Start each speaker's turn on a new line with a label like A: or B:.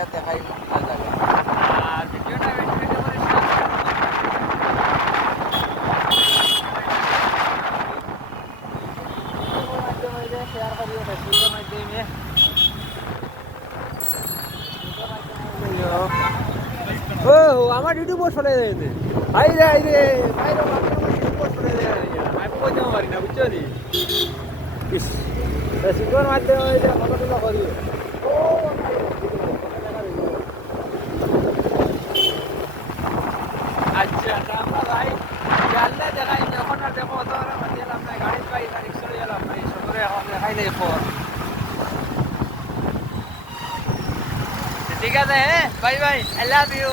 A: দিয়া দেখাই না জায়গা ও, আমার ইউটিউব চলে যায় আই রে আই রে কইতে পারি না বুঝছ নি ইস সিগনাল মাধ্যমে ওই যে আচ্ছা আমরা ভাই জানলে দেখাই যখন আর দেখো তো গেলাম না গাড়ি পাই না রিক্সা গেলাম না এই এখন দেখাই পর ঠিক আছে bye bye I love you